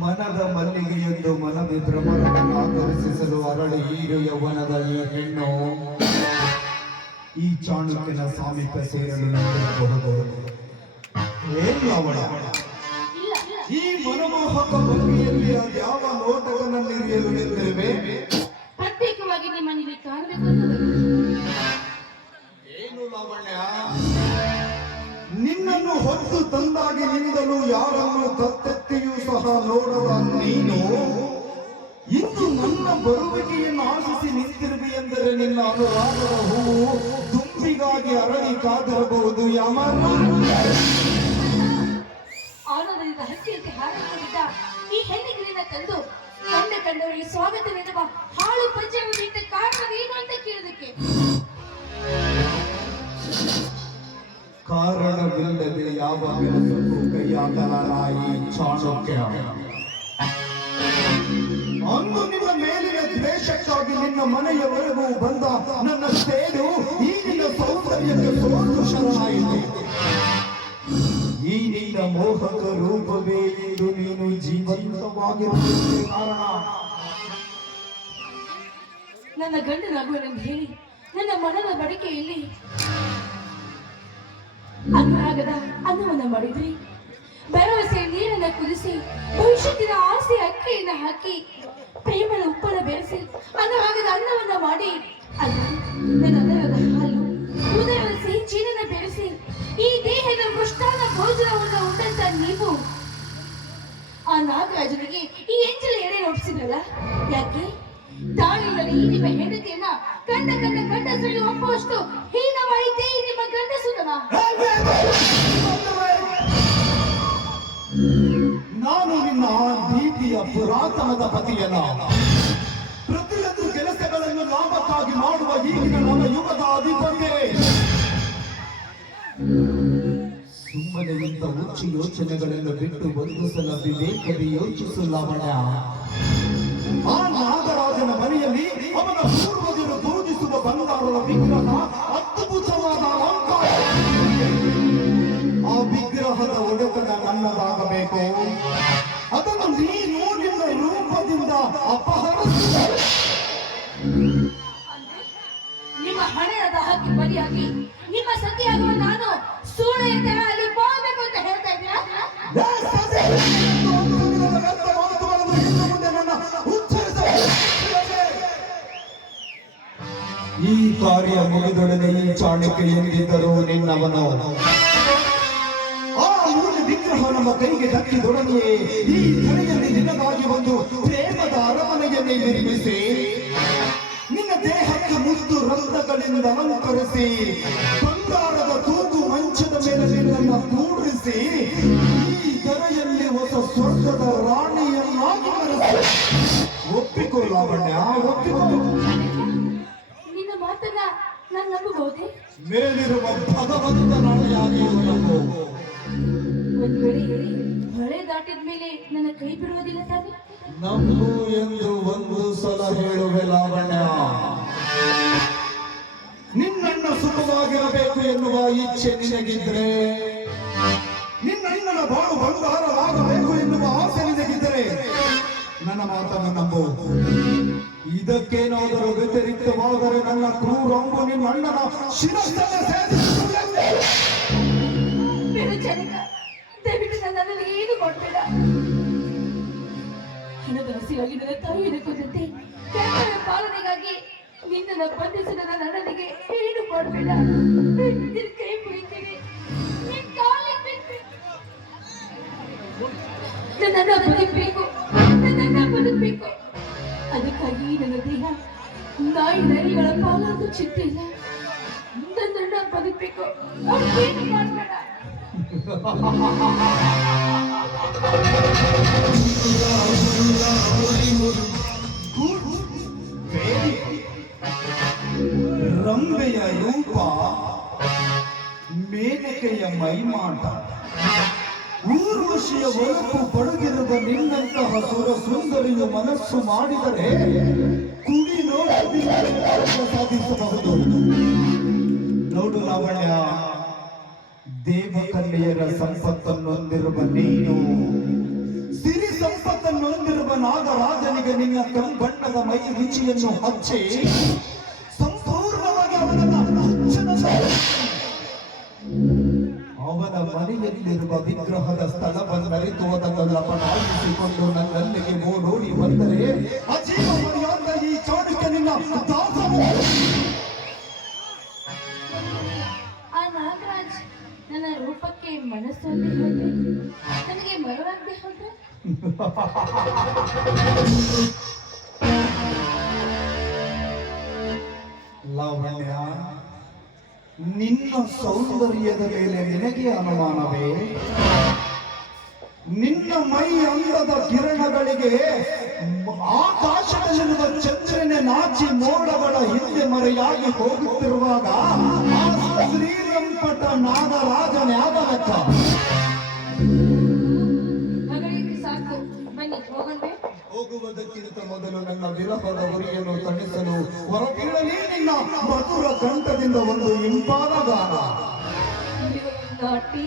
ಮನದ ಮಲ್ಲಿಗೆಯೊಂದು ಮನದಿ ಭ್ರಮರವನ್ನು ಆಕರ್ಷಿಸಲು ಅರಳಿ ಹೀರು ಯೌವನದ ಈ ಹೆಣ್ಣು ಈ ಚಾಣಕ್ಯನ ಸಾಮೀಪ್ಯ ಸೇರಲು ನಿಂತಿರಬಹುದು. ಏನು ಅವಳ ಈ ಮನಮೋಹಕ ಭಂಗಿಯಲ್ಲಿ ಯಾವ ನೋಟವನ್ನು ನಿರ್ಯಲು ನಿಂತಿರುವೆ? ಪ್ರತ್ಯೇಕವಾಗಿ ನಿಮ್ಮಲ್ಲಿ ಕಾಣಬೇಕು. ಏನು ಲಾವಣ್ಯ, ನಿನ್ನನ್ನು ಹೊತ್ತು ತಂದಾಗಿ ನಿಂದಲು ಯಾರನ್ನು ತತ್ತೆತ್ತಿಯೂ ಸಹ ನೋಡದ ನೀನು ಇಂದು ನನ್ನ ಬರುವಿಕೆಯನ್ನು ಆಶಿಸಿ ನಿಂತಿರುವಿ ಎಂದರೆ ನಿನ್ನ ಅನುರಾಗದ ಹೂವು ತುಂಬಿಗಾಗಿ ಅರಳಿ ಕಾದಿರಬಹುದು. ಆನಂದದಿಂದ ಹಕ್ಕಿಯಂತೆ ಹಾರಿಕೊಂಡಿದ್ದ ಈ ಹೆಣ್ಣಿಗೆ ತಂದು ಕಂಡವರಿಗೆ ಸ್ವಾಗತ ನೀಡುವ ಹಾಳು ಪಂಚಮಿ ಕಾರಣವೇನು ಅಂತ ಕೇಳೋದಕ್ಕೆ ಕಾರಣವಿಲ್ಲದೆ ಯಾವ ಕೆಲಸಕ್ಕೂ ಕೈಯಾಗಲಾರ ಈ ಚಾಣಕ್ಯ ಅಂದು ನಿನ್ನ ಮೇಲಿನ ದ್ವೇಷಕ್ಕಾಗಿ ನಿನ್ನ ಮನೆಯವರೆಗೂ ಬಂದ ನನ್ನ ಸೇಡು ಈ ನಿನ್ನ ಸೌಂದರ್ಯಕ್ಕೆ ಸೋತು ಶರಣಾಯಿತು. ಈ ನಿನ್ನ ಮೋಹಕ ರೂಪವೇ ಎಂದು ನೀನು ಜೀವಂತವಾಗಿರುವುದಕ್ಕೆ ಕಾರಣ. ನನ್ನ ಗಂಡನಾಗುವನೆಂದು ಹೇಳಿ ನನ್ನ ಮನದ ಬಡಿಕೆಯಲ್ಲಿ ಅನುರಾಗದ ಅನ್ನವನ್ನು ಮಾಡಿದ್ರಿ. ಭರವಸೆ ನೀರನ್ನ ಕುದಿಸಿ ಭವಿಷ್ಯತ್ತಿನ ಆಸೆ ಅಕ್ಕಿಯನ್ನು ಹಾಕಿ ಪ್ರೇಮದ ಉಪ್ಪನ್ನು ಬೆರೆಸಿ ಅನುರಾಗದ ಅನ್ನವನ್ನ ಮಾಡಿ ನನ್ನ ಹೃದಯದ ಹಾಲು ಉದಯದ ಸಿಹಿ ಚೀನನ್ನ ಬೆರೆಸಿ ಈ ದೇಹದ ಮೃಷ್ಟಾನ ಭೋಜನವನ್ನು ಉಂಟಂತ ನೀವು ಆ ನಾಗರಾಜನಿಗೆ ಈ ಎಂಜಲ ಎಡೆ ಒಪ್ಪಿಸಿದ್ರಲ್ಲ, ಯಾಕೆ ತಾಳಿನಲ್ಲಿ ಈ ನಿಮ್ಮ ಹೆಂಡತಿಯನ್ನ ಗಂಡಸರಲ್ಲಿ ಒಪ್ಪುವಷ್ಟು ಹೀನವಾಯಿತೇ ಈ ನಿಮ್ಮ ಗಂಡಸುತನ? ನಾನು ನಿನ್ನ ಭೀತಿಯ ಪುರಾತನದ ಪತಿಯನ್ನ ಪ್ರತಿಯೊಂದು ಕೆಲಸಗಳನ್ನು ಲಾಭಕ್ಕಾಗಿ ಮಾಡುವ ಈಗಿನ ನನ್ನ ಯುಗದ ಅಧಿಪತಿ. ಸುಮ್ಮನೆ ಇಂಥ ಹುಚ್ಚು ಯೋಚನೆಗಳನ್ನು ಬಿಟ್ಟು ಒಂದು ಸಲ ವಿವೇಕದಿ ಯೋಚಿಸು ಲಾವಣ್ಯ. ಆ ನಾಗರಾಜನ ಮನೆಯಲ್ಲಿ ಅವನ ಪೂರ್ವಜರು ಪೂಜಿಸುವ ಬಂಗಾರದ ವಿಗ್ರಹ ಅದ್ಭುತವಾದ ಅಲಂಕಾರ. ಆ ವಿಗ್ರಹದ ಒಡೆತನ ನನ್ನದಾಗಬೇಕು. ಅದನ್ನು ನೀನು ನಿನ್ನ ರೂಪದಿಂದ ಅಪಹರಿಸ. ನಿಮ್ಮ ಹಣೆಯದ ಹಾಕಿ ಬಲಿಯಾಗಿ ನಿಮ್ಮ ಸತಿಯಾಗುವ ನಾನು ಸೂಳೆಯ ತರ ಅಲ್ಲಿ ಹೋಗಬೇಕು ಅಂತ ಹೇಳ್ತಾ ಇದ್ದೀರಾ? ಈ ಕಾರ್ಯ ಮುಗಿದೊಡನೆ ಈ ಚಾಣಕ್ಯ ಎಂದಿದ್ದರು ನಿನ್ನವನು. ಆ ಮೂಲ ವಿಗ್ರಹ ನಮ್ಮ ಕೈಗೆ ದಕ್ಕಿದೊಡನೆಯೇ ಈ ಧರೆಯಲ್ಲಿ ನಿನಗಾಗಿ ಒಂದು ಪ್ರೇಮದ ಅರಮನೆಯನ್ನೇ ನಿರ್ಮಿಸಿ ನಿನ್ನ ದೇಹಕ್ಕೆ ಮುದ್ದು ರಂಧ್ರಗಳಿಂದ ಅಲಂಕರಿಸಿ ಬಂಗಾರದ ತೂಗು ಮಂಚದ ಮೇಲೆ ನಿನ್ನನ್ನು ಕೂಡಿಸಿ ಈ ಧರೆಯಲ್ಲಿ ಹೊಸ ಸ್ವರ್ಗದ ರಾಣಿಯನ್ನಾಗಿ ಮರೆಸಿ. ಒಪ್ಪಿಕೋ ಲಾವಣ್ಯ, ಒಪ್ಪಿಕೋ. ನಿನ್ನ ಮಾತನ್ನ ನಾನು ನಂಬಬಹುದೇ? ಮೇಲಿರುವ ಭಗವಂತನಾಗಿ ನಂಬು. ಒಂದು ವೇಳೆ ಹೊಳೆ ದಾಟಿದ ಮೇಲೆ ನನ್ನ ಕೈ ಬಿಡುವುದಿಲ್ಲ ತಾನೆ? ನಂಬು ಎಂದು ಒಂದು ಸಲ ಹೇಳುವೆ ಲಾವಣ್ಯ. ನಿನ್ನನ್ನ ಸುಖವಾಗಿರಬೇಕು ಎನ್ನುವ ಇಚ್ಛೆ ನಿನಗಿದ್ರೆ, ನಿನ್ನ ಬಾಳು ಬಂಗಾರವಾಗಬೇಕು ಎನ್ನುವ ಆಸೆ ನಿನಗಿದ್ದರೆ ನನ್ನ ಮಾತನ್ನು ನಂಬು. ಇದಕ್ಕೇನಾದರೂ ವ್ಯತಿರಿಕ್ತವಾದರೆ ನನ್ನ ಕ್ರೂರಂಬು ನಿನ್ನ ಅಣ್ಣನ ಶಿರಸ್ಸನ್ನು ಸೇರಿಸುತ್ತದೆ. ದಯವಿಟ್ಟು ನನ್ನಲ್ಲಿ ಏನು ಮಾಡಬೇಡ. ಹಣದ ಹಸಿವಾಗಿ ನನ್ನ ತಾಯಿಯನ್ನು ಕೊಂದಂತೆ ಕರ್ತವ್ಯ ಪಾಲನೆಗಾಗಿ ನಿನ್ನನ್ನು ಬಂಧಿಸಿದ ನನ್ನ ಅಣ್ಣನಿಗೆ ಏನು ಮಾಡಬೇಡ. ನಿನ್ನ ಕೈ ಮುಗಿತೀನಿ, ನಿನ್ನ ಕಾಲಿಗೆ ಬಿಡ್ಬೇಕು. ನನ್ನನ್ನು ಬದುಕಬೇಕು. ಅದಕ್ಕಾಗಿ ನನ್ನ ದೇಹ ನಾಯಿ ನರಿಗಳ ಪಾಲಾದ ಚಿಂತೆ ಇಲ್ಲ. ನನ್ನನ್ನ ಬದುಕಬೇಕು, ಏನು ಮಾಡಬೇಡ. ರಂಬೆಯ ರೂಪ, ಮೇನಕೆಯ ಮೈಮಾಟ, ಊರ್ವಶಿ ಮನುಷ್ಯ ಒಳಪು ಪಡುಗಿರುವ ನಿನ್ನಂತಹ ಸುರ ಸುಂದರಿಯು ಮನಸ್ಸು ಮಾಡಿದರೆ ಕುಡಿ ನೋಡದಿಂದ ಸಾಧಿಸಬಹುದು. ನೋಡು ಲಾವಣ್ಯ, ದೇವಕನ್ಯೆಯರ ಸಂಪತ್ತನ್ನು ಹೊಂದಿರುವ ನೀನು ಸಿರಿ ಸಂಪತ್ತನ್ನು ಹೊಂದಿರುವ ನಾಗರಾಜನಿಗೆ ನಿನ್ನ ಕಂಬಣ್ಣದ ಮೈ ರುಚಿಯನ್ನು ಹಚ್ಚಿ ಸಂಪೂರ್ಣವಾಗಿ ಅವನ ಮನೆಯಲ್ಲಿರುವ ವಿಗ್ರಹದ ಸ್ಥಳವನ್ನು ಅರಿತು ಅದನ್ನು ಲಪಟಾಯಿಸಿಕೊಂಡು ನನ್ನಲ್ಲಿಗೆ ಓಡೋಡಿ ಬಂದರೆ ಅಜೀವಮರ್ಯಾದ ಈ ಚಾಣಕ್ಯ ನಿನ್ನ ದಾಸನು. ಆ ನಾಗರಾಜ್ ನನ್ನ ರೂಪಕ್ಕೆ ಮನಸ್ಸಲ್ಲಿ ಹೋದ್ರೆ, ನನಗೆ ಮರವಾಗದೆ ಹೋದ್ರೆ, ಲಾವಣ್ಯ, ನಿನ್ನ ಸೌಂದರ್ಯದ ಮೇಲೆ ನಿನಗೆ ಅನುಮಾನವೇ? ನಿನ್ನ ಮೈ ಅಂದದ ಕಿರಣಗಳಿಗೆ ಆಕಾಶದಲ್ಲಿರುವ ಚಂದ್ರನೇ ನಾಚಿ ಮೋಡಗಳ ಹಿಂದೆ ಮರೆಯಾಗಿ ಹೋಗುತ್ತಿರುವಾಗ ಆ ಶ್ರೀರಂಪಟ ನಾಗರಾಜನ್ಯಾವ ಲೆಕ್ಕ? ಮಗಳಿಗೆ ಸಾಕು, ಬನ್ನಿ ಹೋಗೋಣವೇ? ಹೋಗುವುದಕ್ಕಿಂತ ಮೊದಲು ನನ್ನ ವಿರಹದ ಉರಿಯನ್ನು ತಣಿಸಲು ಹೊರಬೀಳಲಿ ನಿನ್ನ ಮಧುರ ಕಂಠದಿಂದ ಒಂದು ಇಂಪಾದ ಗಾನ. ನಾಟಿ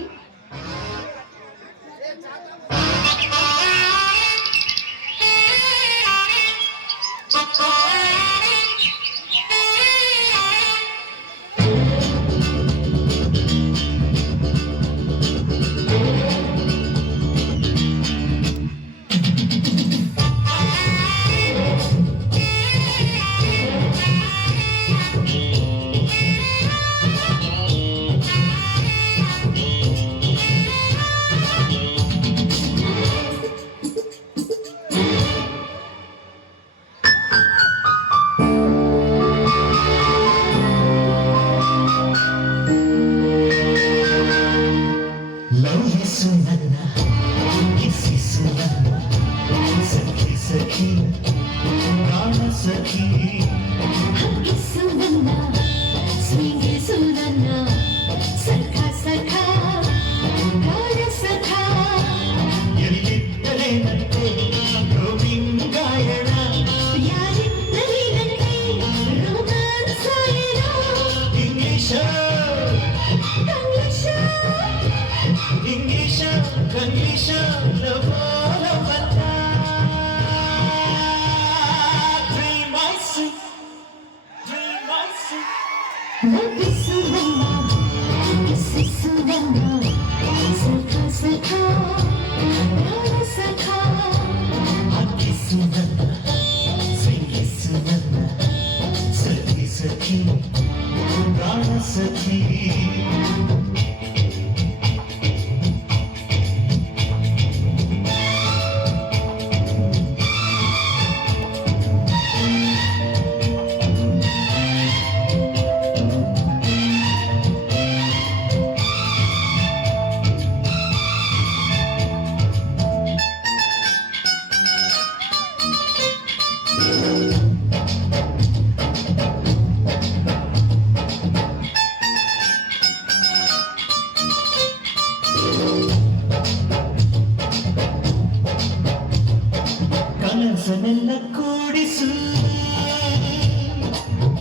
ಕನಸನೆಲ್ಲ ಕೂಡಿಸು,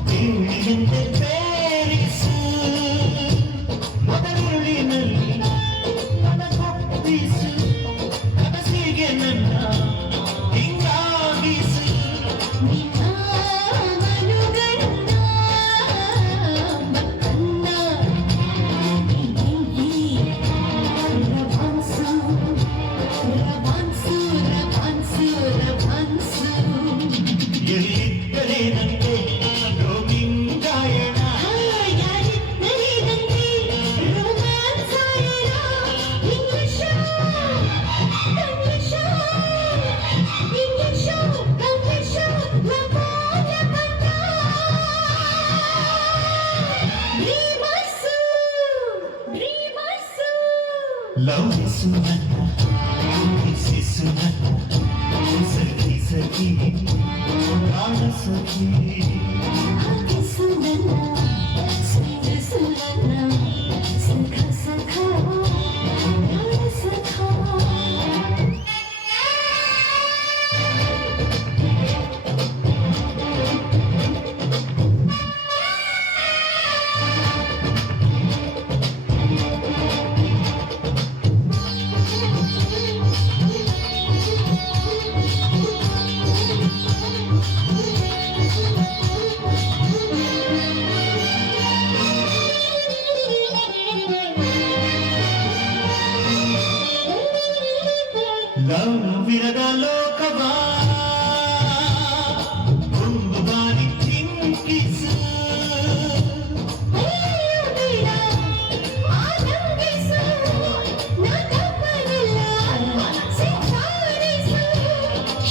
ತಿಳಿಯಂತೆ ಬೇರಿಸು, ಮೊದಲಿನಲ್ಲಿ ನನಗೊಪ್ಪಿಸು, ಕನಸಿಗೆ ನನ್ನ ಹಿಂಗಾಗಿಸು. ಎಲ್ಲಿದ್ದರೆ ನನಗೆ ರೋಮಿಂಗಾಯಣ, ಲೌಹಿಸು ನನ್ನ, ಹಿಸಿಸು ನನ್ನ, ಸಖಿ ಸಖಿ ಪ್ರಾಣ ಸಖಿ. ವಿರದ ಲೋಕವ ಒಂದು ಬಾರಿ ಚಿಂತಿಸು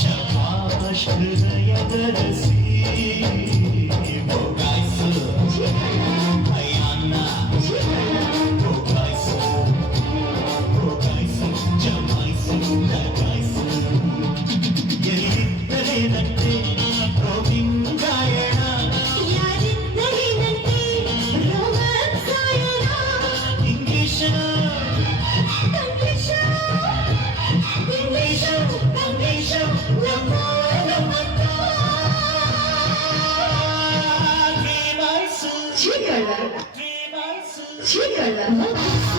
ಶಭಾಷ್ ಹೃದಯದರಸಿ ಭೋಗಾಯಿಸು ಅಯ್ಯನ್ನ ಭೋಗಾಯಿಸು ಭೋಗಾಯಿಸು ಜಮಾಯಿಸು ಲಗಾಯಿಸು ಎಲ್ಲಿದ್ದರೇನಂತೆ ಗೋವಿಂದಾಯಣ ಇಂಗ್ಲಿಷ Chica,